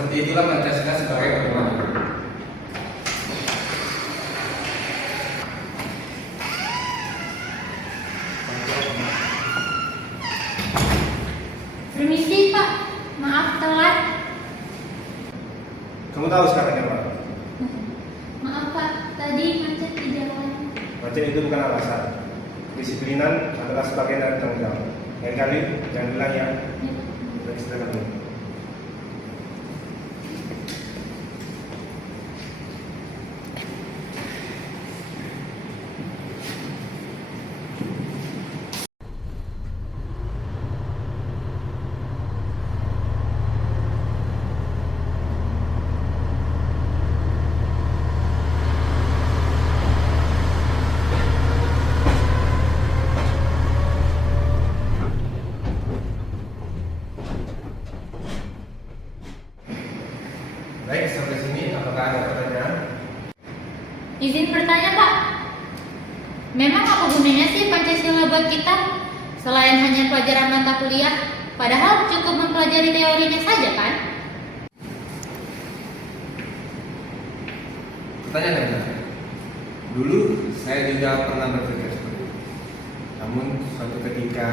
seperti itulah Pancasila sebagai pedoman. Permisi Pak, maaf telat. Kamu tahu sekarang ya Pak? Maaf Pak, tadi macet di jalan. Macet itu bukan alasan. Disiplinan adalah sebagian dari tanggung jawab. Lain kali jangan bilang ya. Kita istirahat dulu. Baik, sampai sini apakah ada pertanyaan? Izin bertanya Pak, memang apa gunanya sih Pancasila buat kita? Selain hanya pelajaran mata kuliah, padahal cukup mempelajari teorinya saja kan? Pertanyaan yang benar. Dulu saya juga pernah berpikir seperti itu. Namun suatu ketika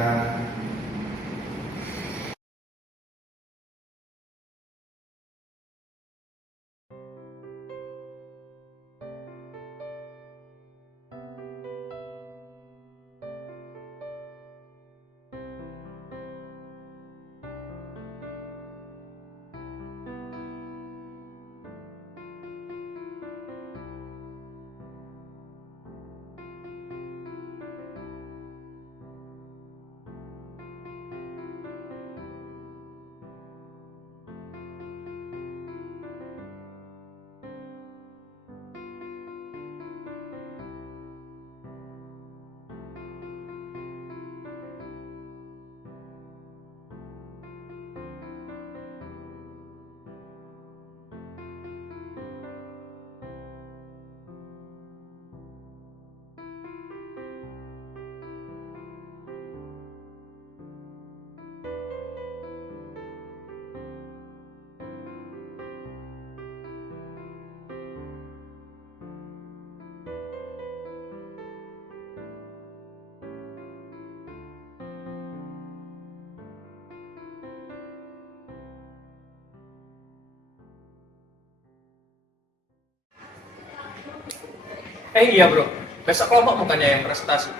Iya bro, besok kelompok bukannya yang presentasi.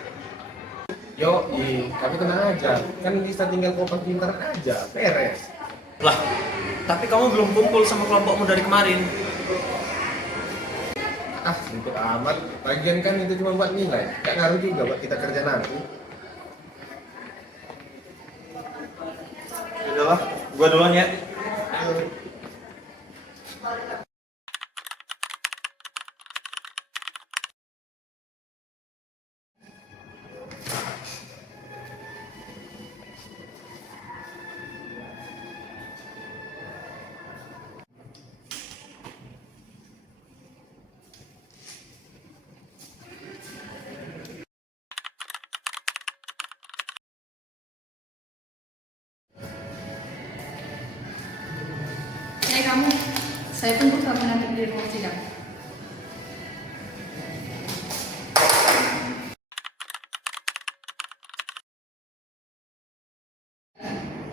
yo, tapi tenang aja, kan bisa tinggal kompas pintaran aja, beres. Lah, tapi kamu belum kumpul sama kelompokmu dari kemarin. Ah, sedikit amat. Bagian kan itu cuma buat nilai, gak ngaruh juga buat kita kerja nanti. Udahlah, gua duluan ya. Kamu, saya tunggu kamu nanti di ruang sidang.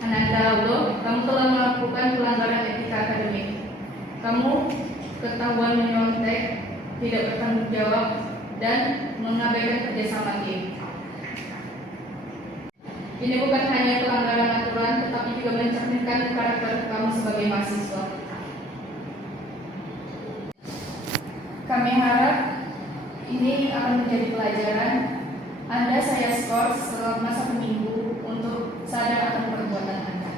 Ananda Aulo, kamu telah melakukan pelanggaran etika akademik. Kamu ketahuan menyontek, tidak bertanggung jawab, dan mengabaikan kerjasama tim. Ini bukan hanya pelanggaran aturan, tetapi juga mencerminkan karakter kamu sebagai mahasiswa. Kami harap ini akan menjadi pelajaran. Anda saya skor selama 1 minggu untuk sadar akan perbuatan Anda.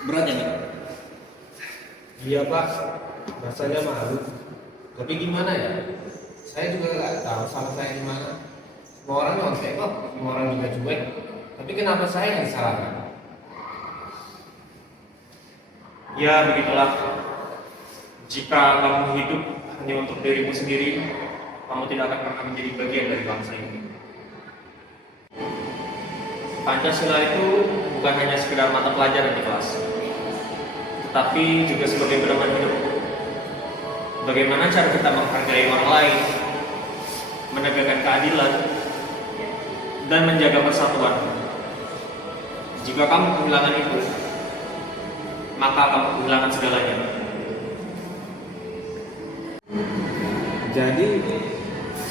Berat ya, Pak? Iya Pak, rasanya malu. Tapi gimana ya? Saya juga nggak tahu salah saya di mana. Semua orang nyontek kok, semua orang juga cuek. Tapi kenapa saya yang disalahkan? Ya begitulah. Jika kamu hidup hanya untuk dirimu sendiri, kamu tidak akan pernah menjadi bagian dari bangsa ini. Pancasila itu bukan hanya sekedar mata pelajaran di kelas, tetapi juga sebagai pedoman hidup. Bagaimana cara kita menghargai orang lain, menegakkan keadilan, dan menjaga persatuan. Jika kamu kehilangan itu, maka kamu kehilangan segalanya. Jadi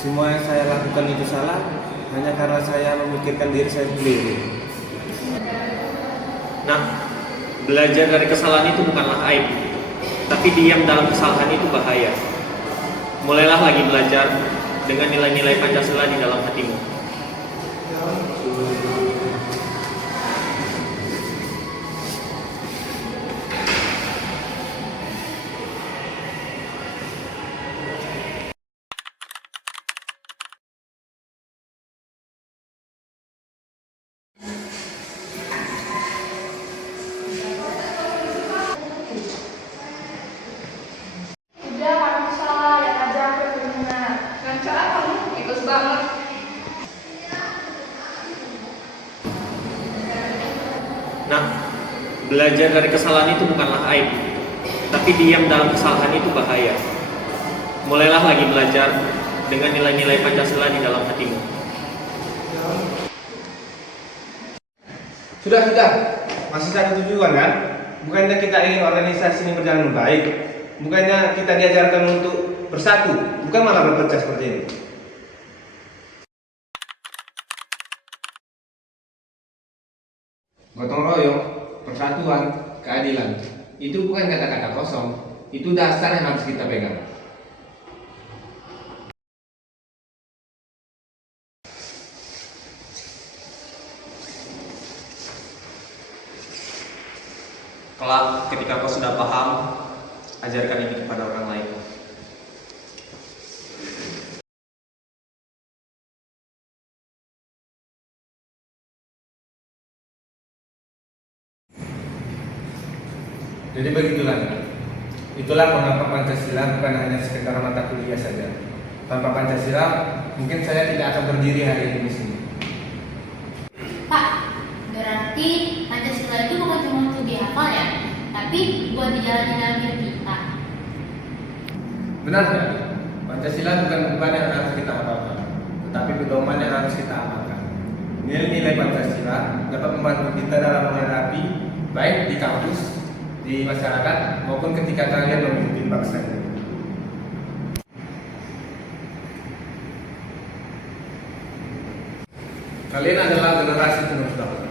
semua yang saya lakukan itu salah hanya karena saya memikirkan diri saya sendiri. Nah, belajar dari kesalahan itu bukanlah aib, tapi diam dalam kesalahan itu bahaya. Mulailah lagi belajar dengan nilai-nilai Pancasila di dalam hatimu. Udah kamu salah, yang aja aku yang benar. Kan cara kamu ikut banget. Nah, belajar dari kesalahan itu bukanlah aib, tapi diam dalam kesalahan itu bahaya. Mulailah lagi belajar dengan nilai-nilai Pancasila di dalam hatimu. Sudah, masih satu tujuan kan? Bukannya kita ingin organisasi ini berjalan baik, bukannya kita diajarkan untuk bersatu, bukan malah berpecah seperti ini. Gotong royong, persatuan, keadilan. Itu bukan kata-kata kosong, itu dasar yang harus kita pegang. Kelak ketika kau sudah paham, ajarkan ini kepada orang lain. Jadi begitulah. Itulah mengapa Pancasila bukan hanya sekedar mata kuliah saja. Tanpa Pancasila, mungkin saya tidak akan berdiri hari ini di sini. Pak, berarti Pancasila itu bukan cuma untuk dihafal ya, tapi buat dijalani dalam hidup kita. Benar kan? Pancasila bukan beban yang harus kita hafalkan, tetapi pedoman yang harus kita amalkan. Nilai-nilai Pancasila dapat membantu kita dalam menghadapi baik di kampus, di masyarakat, maupun ketika kalian memimpin bangsa ini. Kalian adalah generasi penerus bangsa.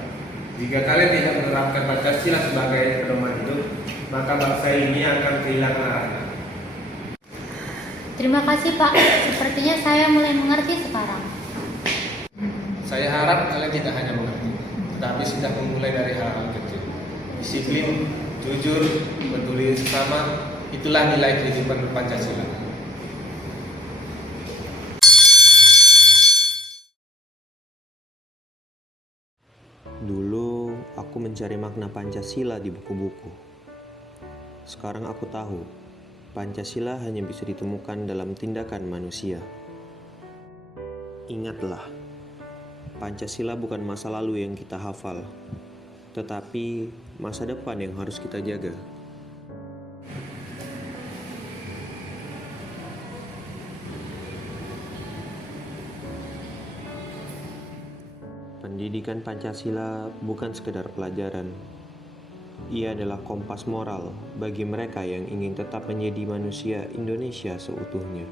Jika kalian tidak menerapkan Pancasila sebagai pedoman hidup, maka bangsa ini akan kehilangan arah. Terima kasih Pak, sepertinya saya mulai mengerti sekarang. Saya harap kalian tidak hanya mengerti, tetapi sudah memulai dari hal-hal kecil. Disiplin, jujur, peduli sesama, itulah nilai kehidupan Pancasila. Dulu aku mencari makna Pancasila di buku-buku. Sekarang aku tahu, Pancasila hanya bisa ditemukan dalam tindakan manusia. Ingatlah, Pancasila bukan masa lalu yang kita hafal, tetapi masa depan yang harus kita jaga. Pendidikan Pancasila bukan sekedar pelajaran. Ia adalah kompas moral bagi mereka yang ingin tetap menjadi manusia Indonesia seutuhnya.